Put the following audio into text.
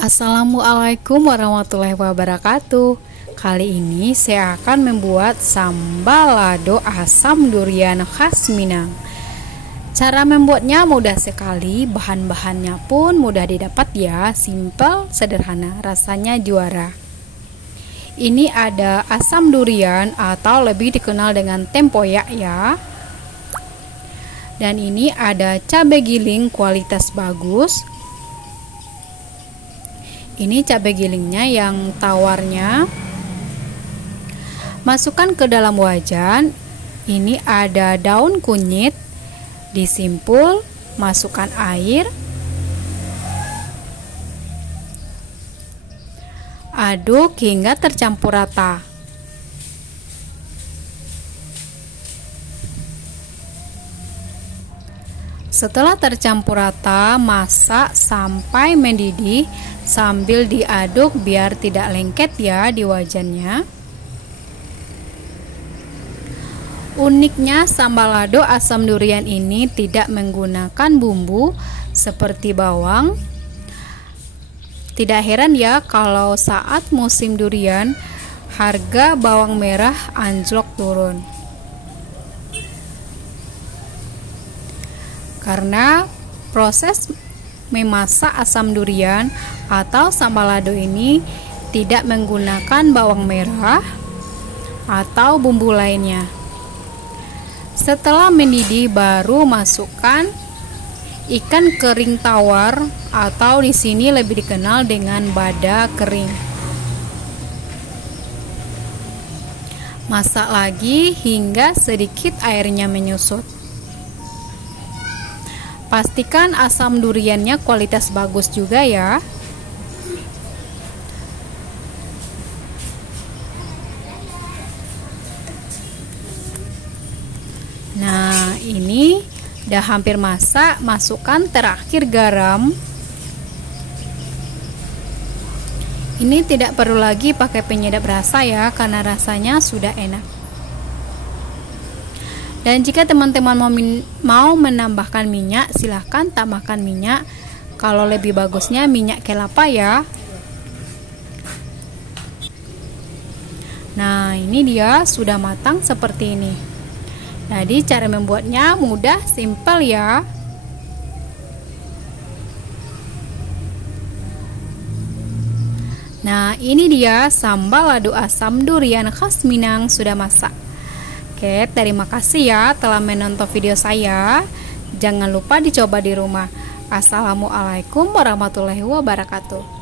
Assalamualaikum warahmatullahi wabarakatuh. Kali ini saya akan membuat sambal lado asam durian khas Minang. Cara membuatnya mudah sekali, bahan-bahannya pun mudah didapat ya, simple, sederhana, rasanya juara. Ini ada asam durian atau lebih dikenal dengan tempoyak ya. Dan ini ada cabai giling kualitas bagus. Ini cabai gilingnya yang tawarnya. Masukkan ke dalam wajan. Ini ada daun kunyit. Disimpul, masukkan air. Aduk hingga tercampur rata. Setelah tercampur rata, masak sampai mendidih sambil diaduk biar tidak lengket ya di wajannya. Uniknya sambal lado asam durian ini tidak menggunakan bumbu seperti bawang. Tidak heran ya kalau saat musim durian harga bawang merah anjlok turun. Karena proses memasak asam durian atau sambal lado ini tidak menggunakan bawang merah atau bumbu lainnya. Setelah mendidih baru masukkan ikan kering tawar atau di sini lebih dikenal dengan bada kering. Masak lagi hingga sedikit airnya menyusut. Pastikan asam duriannya kualitas bagus juga ya. Nah, ini udah hampir masak, masukkan terakhir garam. Ini tidak perlu lagi pakai penyedap rasa ya, karena rasanya sudah enak. Dan jika teman-teman mau menambahkan minyak, silahkan tambahkan minyak. Kalau lebih bagusnya minyak kelapa ya. Nah, ini dia sudah matang seperti ini. Jadi cara membuatnya mudah, simple ya. Nah, ini dia sambal lado asam durian khas Minang sudah masak. Oke, terima kasih ya telah menonton video saya. Jangan lupa dicoba di rumah. Assalamualaikum warahmatullahi wabarakatuh.